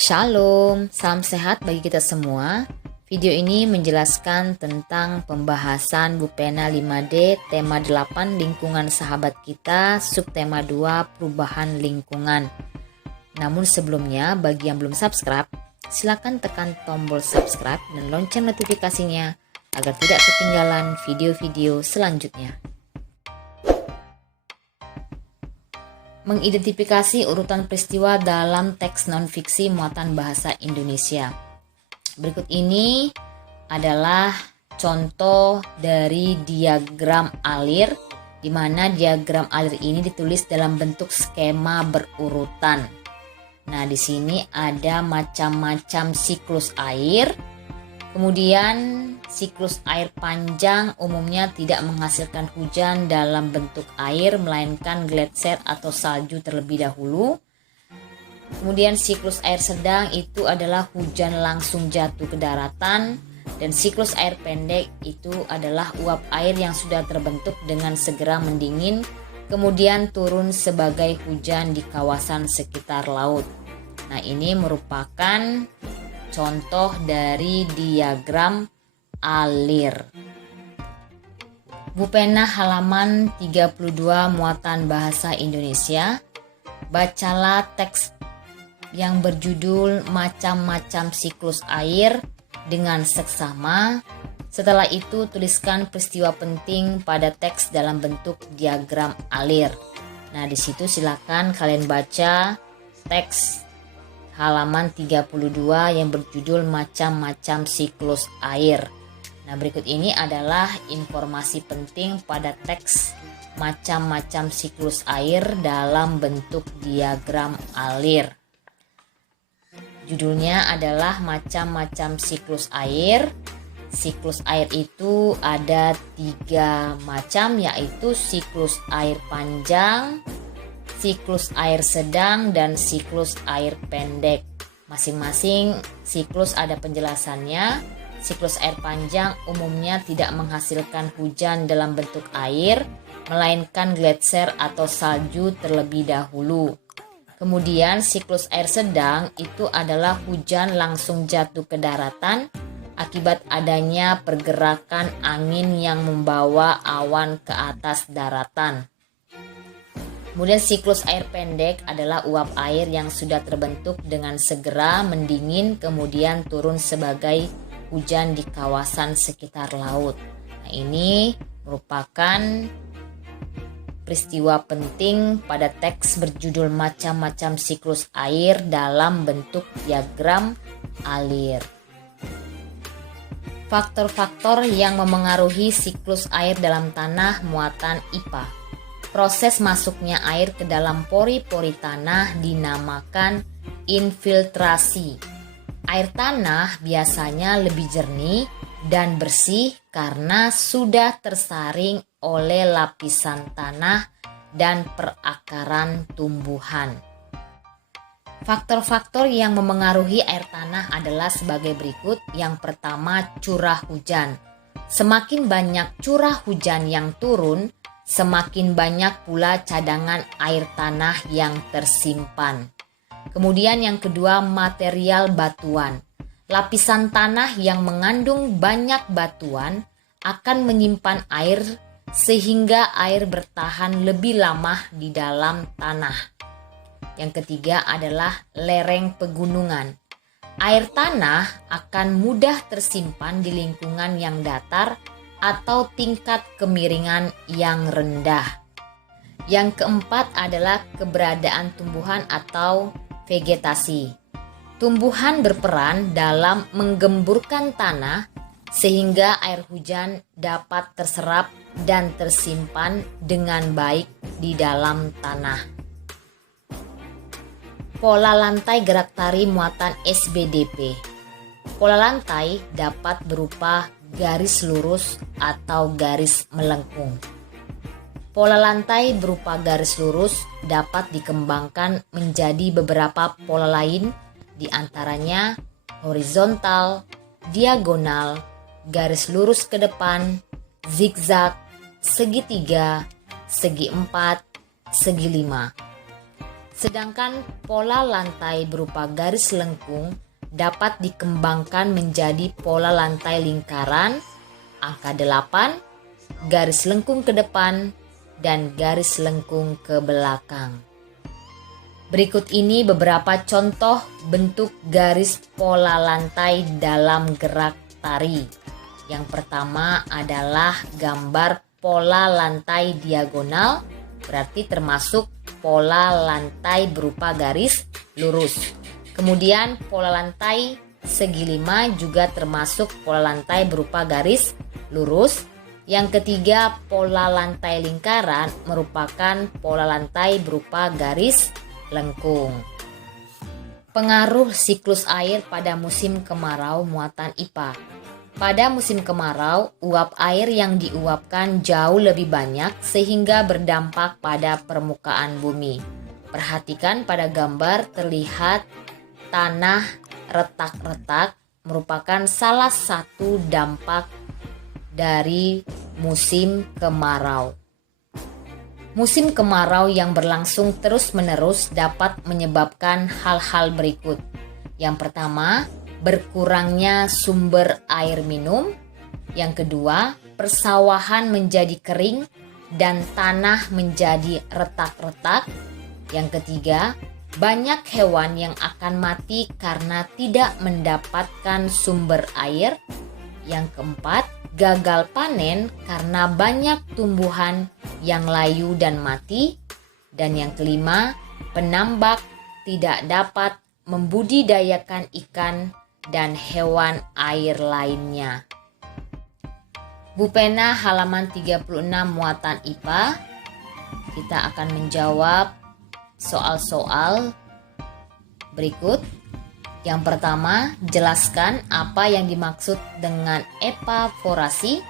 Shalom, salam sehat bagi kita semua. Video ini menjelaskan tentang pembahasan Bupena 5D, tema 8 lingkungan sahabat kita, subtema 2 perubahan lingkungan. Namun sebelumnya, bagi yang belum subscribe, silakan tekan tombol subscribe dan lonceng notifikasinya agar tidak ketinggalan video-video selanjutnya. Mengidentifikasi urutan peristiwa dalam teks non-fiksi muatan bahasa Indonesia. Berikut ini adalah contoh dari diagram alir, di mana diagram alir ini ditulis dalam bentuk skema berurutan. Nah, di sini ada macam-macam siklus air. Kemudian siklus air panjang umumnya tidak menghasilkan hujan dalam bentuk air, melainkan gletser atau salju terlebih dahulu. Kemudian siklus air sedang itu adalah hujan langsung jatuh ke daratan, dan siklus air pendek itu adalah uap air yang sudah terbentuk dengan segera mendingin, kemudian turun sebagai hujan di kawasan sekitar laut. Nah, ini merupakan contoh dari diagram alir. Bupena halaman 32 muatan bahasa Indonesia. Bacalah teks yang berjudul macam-macam siklus air dengan seksama. Setelah itu tuliskan peristiwa penting pada teks dalam bentuk diagram alir. Nah, di situ silakan kalian baca teks halaman 32 yang berjudul macam-macam siklus air. Nah, berikut ini adalah informasi penting pada teks macam-macam siklus air dalam bentuk diagram alir. Judulnya adalah macam-macam siklus air. Siklus air itu ada 3 macam, yaitu siklus air panjang, siklus air sedang, dan siklus air pendek. Masing-masing siklus ada penjelasannya. Siklus air panjang umumnya tidak menghasilkan hujan dalam bentuk air, melainkan gletser atau salju terlebih dahulu. Kemudian siklus air sedang itu adalah hujan langsung jatuh ke daratan akibat adanya pergerakan angin yang membawa awan ke atas daratan. Kemudian siklus air pendek adalah uap air yang sudah terbentuk dengan segera mendingin kemudian turun sebagai hujan di kawasan sekitar laut. Nah, ini merupakan peristiwa penting pada teks berjudul macam-macam siklus air dalam bentuk diagram alir. Faktor-faktor yang memengaruhi siklus air dalam tanah muatan IPA. Proses masuknya air ke dalam pori-pori tanah dinamakan infiltrasi. Air tanah biasanya lebih jernih dan bersih karena sudah tersaring oleh lapisan tanah dan perakaran tumbuhan. Faktor-faktor yang memengaruhi air tanah adalah sebagai berikut. Yang pertama, curah hujan. Semakin banyak curah hujan yang turun, semakin banyak pula cadangan air tanah yang tersimpan. Kemudian yang kedua, material batuan. Lapisan tanah yang mengandung banyak batuan akan menyimpan air sehingga air bertahan lebih lama di dalam tanah. Yang ketiga adalah lereng pegunungan. Air tanah akan mudah tersimpan di lingkungan yang datar atau tingkat kemiringan yang rendah. Yang keempat adalah keberadaan tumbuhan atau vegetasi. Tumbuhan berperan dalam menggemburkan tanah sehingga air hujan dapat terserap dan tersimpan dengan baik di dalam tanah. Pola lantai gerak tari muatan SBDP. Pola lantai dapat berupa garis lurus atau garis melengkung. Pola lantai berupa garis lurus dapat dikembangkan menjadi beberapa pola lain, di antaranya horizontal, diagonal, garis lurus ke depan, zigzag, segitiga, segi 4, segi 5. Sedangkan pola lantai berupa garis lengkung dapat dikembangkan menjadi pola lantai lingkaran, angka 8, garis lengkung ke depan, dan garis lengkung ke belakang. Berikut ini beberapa contoh bentuk garis pola lantai dalam gerak tari. Yang pertama adalah gambar pola lantai diagonal, berarti termasuk pola lantai berupa garis lurus. Kemudian pola lantai segi 5 juga termasuk pola lantai berupa garis lurus. Yang ketiga, pola lantai lingkaran merupakan pola lantai berupa garis lengkung. Pengaruh siklus air pada musim kemarau muatan IPA. Pada musim kemarau, uap air yang diuapkan jauh lebih banyak sehingga berdampak pada permukaan bumi. Perhatikan pada gambar terlihat tanah retak-retak merupakan salah satu dampak dari musim kemarau. Musim kemarau yang berlangsung terus-menerus dapat menyebabkan hal-hal berikut. Yang pertama, berkurangnya sumber air minum. Yang kedua, persawahan menjadi kering dan tanah menjadi retak-retak. Yang ketiga, banyak hewan yang akan mati karena tidak mendapatkan sumber air. Yang keempat, gagal panen karena banyak tumbuhan yang layu dan mati. Dan yang kelima, penambak tidak dapat membudidayakan ikan dan hewan air lainnya. Bu Pena halaman 36 muatan IPA. Kita akan menjawab soal-soal berikut. Yang pertama, jelaskan apa yang dimaksud dengan evaporasi.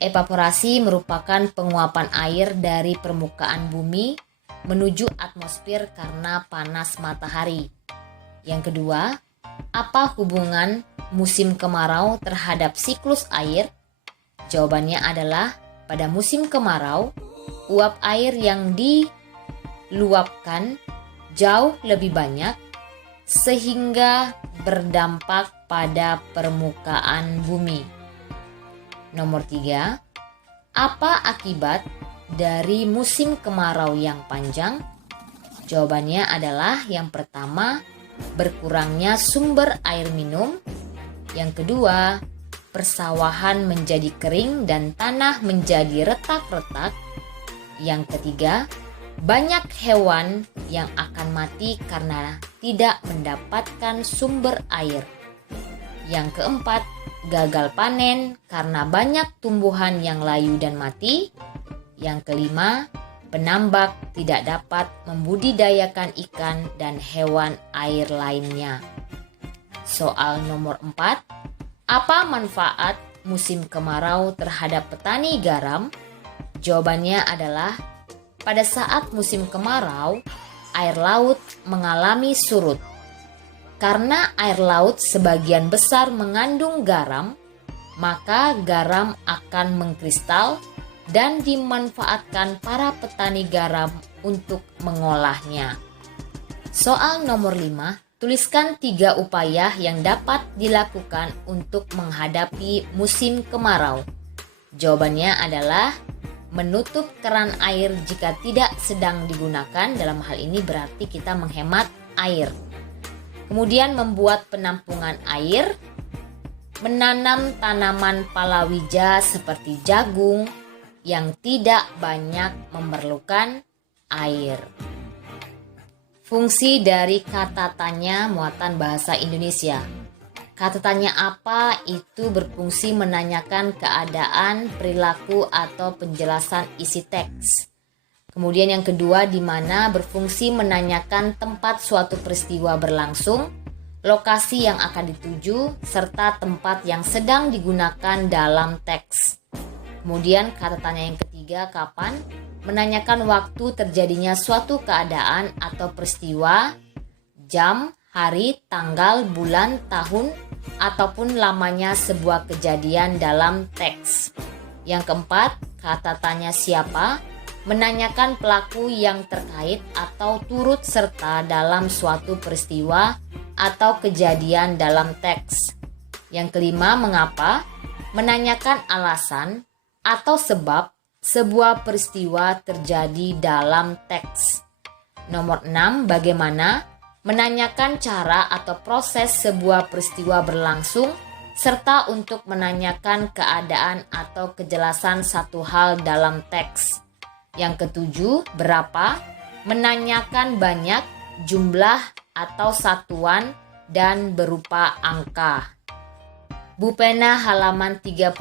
Evaporasi merupakan penguapan air dari permukaan bumi menuju atmosfer karena panas matahari. Yang kedua, apa hubungan musim kemarau terhadap siklus air? Jawabannya adalah pada musim kemarau, uap air yang diluapkan jauh lebih banyak sehingga berdampak pada permukaan bumi. Nomor 3, apa akibat dari musim kemarau yang panjang? Jawabannya adalah yang pertama, berkurangnya sumber air minum. Yang kedua, persawahan menjadi kering dan tanah menjadi retak-retak. Yang ketiga, banyak hewan yang akan mati karena tidak mendapatkan sumber air. Yang keempat, gagal panen karena banyak tumbuhan yang layu dan mati. Yang kelima, penambak tidak dapat membudidayakan ikan dan hewan air lainnya. Soal nomor 4, apa manfaat musim kemarau terhadap petani garam? Jawabannya adalah pada saat musim kemarau, air laut mengalami surut. Karena air laut sebagian besar mengandung garam, maka garam akan mengkristal dan dimanfaatkan para petani garam untuk mengolahnya. Soal nomor 5, tuliskan 3 upaya yang dapat dilakukan untuk menghadapi musim kemarau. Jawabannya adalah menutup keran air jika tidak sedang digunakan. Dalam hal ini berarti kita menghemat air. Kemudian membuat penampungan air, menanam tanaman palawija seperti jagung yang tidak banyak memerlukan air. Fungsi dari kata tanya muatan bahasa Indonesia. Kata tanya apa itu berfungsi menanyakan keadaan, perilaku, atau penjelasan isi teks. Kemudian yang kedua, di mana berfungsi menanyakan tempat suatu peristiwa berlangsung, lokasi yang akan dituju, serta tempat yang sedang digunakan dalam teks. Kemudian kata tanya yang ketiga, kapan, menanyakan waktu terjadinya suatu keadaan atau peristiwa, jam, hari, tanggal, bulan, tahun, ataupun lamanya sebuah kejadian dalam teks. Yang keempat, kata tanya siapa, menanyakan pelaku yang terkait atau turut serta dalam suatu peristiwa atau kejadian dalam teks. Yang kelima, mengapa? Menanyakan alasan atau sebab sebuah peristiwa terjadi dalam teks. Nomor 6, bagaimana? Menanyakan cara atau proses sebuah peristiwa berlangsung serta untuk menanyakan keadaan atau kejelasan satu hal dalam teks. Yang ketujuh, berapa? Menanyakan banyak, jumlah atau satuan dan berupa angka. Bu Pena halaman 38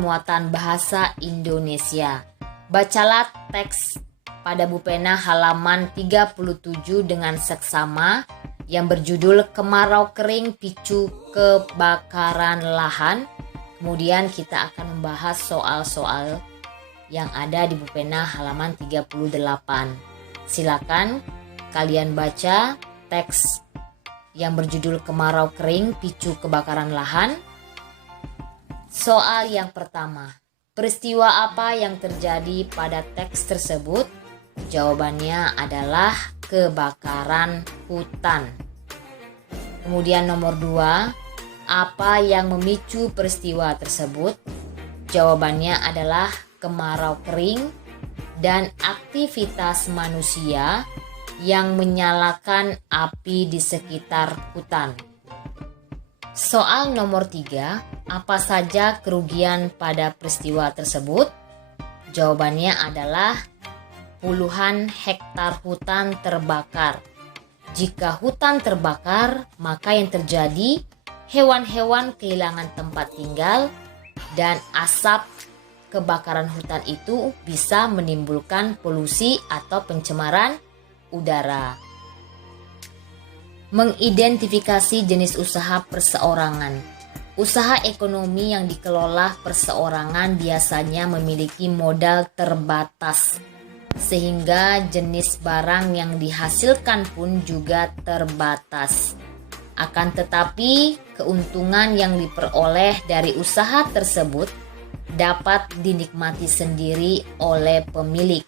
muatan bahasa Indonesia. Bacalah teks pada Bu Pena halaman 37 dengan seksama yang berjudul Kemarau Kering Picu Kebakaran Lahan. Kemudian kita akan membahas soal-soal yang ada di Bu Pena halaman 38. Silakan kalian baca teks yang berjudul Kemarau Kering Picu Kebakaran Lahan. Soal yang pertama, peristiwa apa yang terjadi pada teks tersebut? Jawabannya adalah kebakaran hutan. Kemudian nomor 2, apa yang memicu peristiwa tersebut? Jawabannya adalah kemarau kering dan aktivitas manusia yang menyalakan api di sekitar hutan. Soal nomor 3, apa saja kerugian pada peristiwa tersebut? Jawabannya adalah puluhan hektar hutan terbakar. Jika hutan terbakar, maka yang terjadi hewan-hewan kehilangan tempat tinggal dan asap kebakaran hutan itu bisa menimbulkan polusi atau pencemaran udara. Mengidentifikasi jenis usaha perseorangan. Usaha ekonomi yang dikelola perseorangan biasanya memiliki modal terbatas, sehingga jenis barang yang dihasilkan pun juga terbatas. Akan tetapi, keuntungan yang diperoleh dari usaha tersebut dapat dinikmati sendiri oleh pemilik.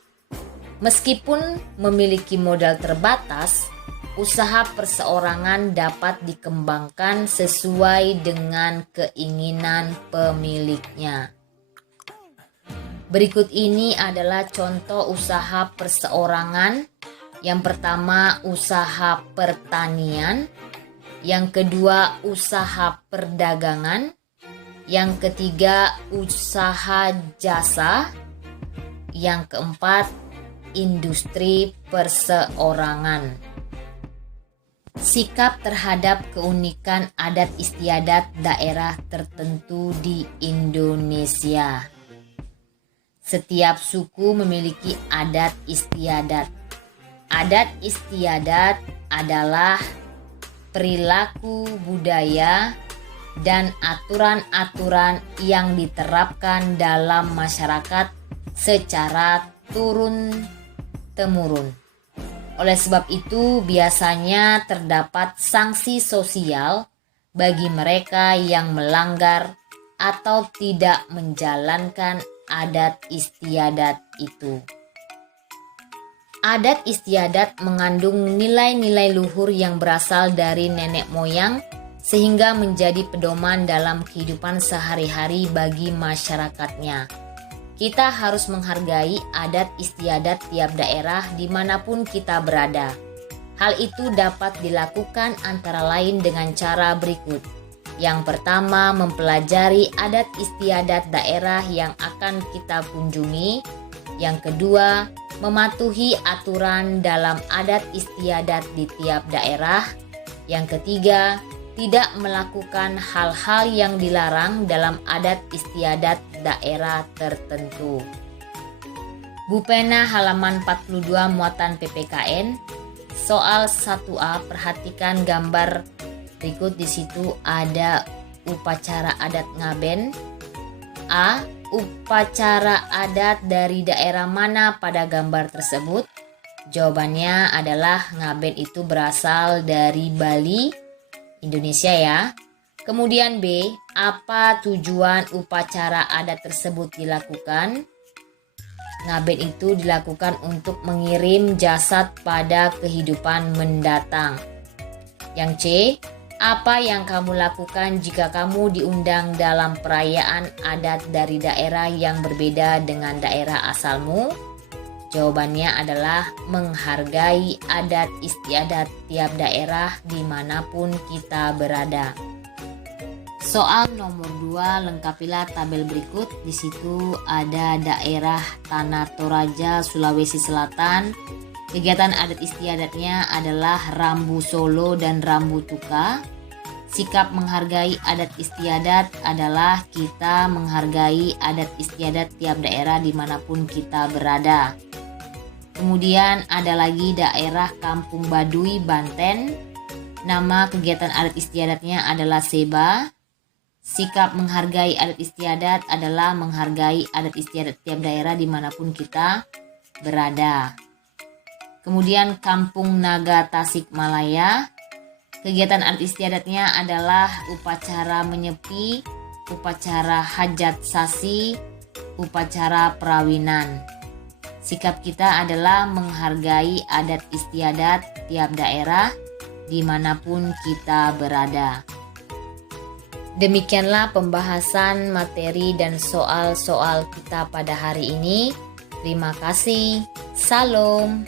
Meskipun memiliki modal terbatas, usaha perseorangan dapat dikembangkan sesuai dengan keinginan pemiliknya. Berikut ini adalah contoh usaha perseorangan. Yang pertama, usaha pertanian. Yang kedua, usaha perdagangan. Yang ketiga, usaha jasa. Yang keempat, industri perseorangan. Sikap terhadap keunikan adat istiadat daerah tertentu di Indonesia. Setiap suku memiliki adat istiadat. Adat istiadat adalah perilaku budaya dan aturan-aturan yang diterapkan dalam masyarakat secara turun-temurun. Oleh sebab itu, biasanya terdapat sanksi sosial bagi mereka yang melanggar atau tidak menjalankan adat istiadat itu. Adat istiadat mengandung nilai-nilai luhur yang berasal dari nenek moyang sehingga menjadi pedoman dalam kehidupan sehari-hari bagi masyarakatnya. Kita harus menghargai adat istiadat tiap daerah dimanapun kita berada. Hal itu dapat dilakukan antara lain dengan cara berikut. Yang pertama, mempelajari adat istiadat daerah yang akan kita kunjungi. Yang kedua, mematuhi aturan dalam adat istiadat di tiap daerah. Yang ketiga, tidak melakukan hal-hal yang dilarang dalam adat istiadat daerah tertentu. Bu Pena halaman 42 muatan PPKN. Soal 1A, perhatikan gambar berikut. Di situ ada upacara adat Ngaben. A. Upacara adat dari daerah mana pada gambar tersebut? Jawabannya adalah Ngaben itu berasal dari Bali, Indonesia ya. Kemudian B, apa tujuan upacara adat tersebut dilakukan? Ngaben itu dilakukan untuk mengirim jasad pada kehidupan mendatang. Yang C, apa yang kamu lakukan jika kamu diundang dalam perayaan adat dari daerah yang berbeda dengan daerah asalmu? Jawabannya adalah menghargai adat istiadat tiap daerah dimanapun kita berada. Soal nomor 2, lengkapilah tabel berikut. Di situ ada daerah Tanah Toraja, Sulawesi Selatan. Kegiatan adat istiadatnya adalah Rambu Solo dan Rambu Tuka. Sikap menghargai adat istiadat adalah kita menghargai adat istiadat tiap daerah dimanapun kita berada. Kemudian ada lagi daerah Kampung Baduy, Banten. Nama kegiatan adat istiadatnya adalah Seba. Sikap menghargai adat istiadat adalah menghargai adat istiadat tiap daerah dimanapun kita berada. Kemudian Kampung Naga, Tasikmalaya. Kegiatan adat istiadatnya adalah upacara menyepi, upacara hajat sasi, upacara perawinan. Sikap kita adalah menghargai adat istiadat tiap daerah dimanapun kita berada. Demikianlah pembahasan materi dan soal-soal kita pada hari ini. Terima kasih. Salam.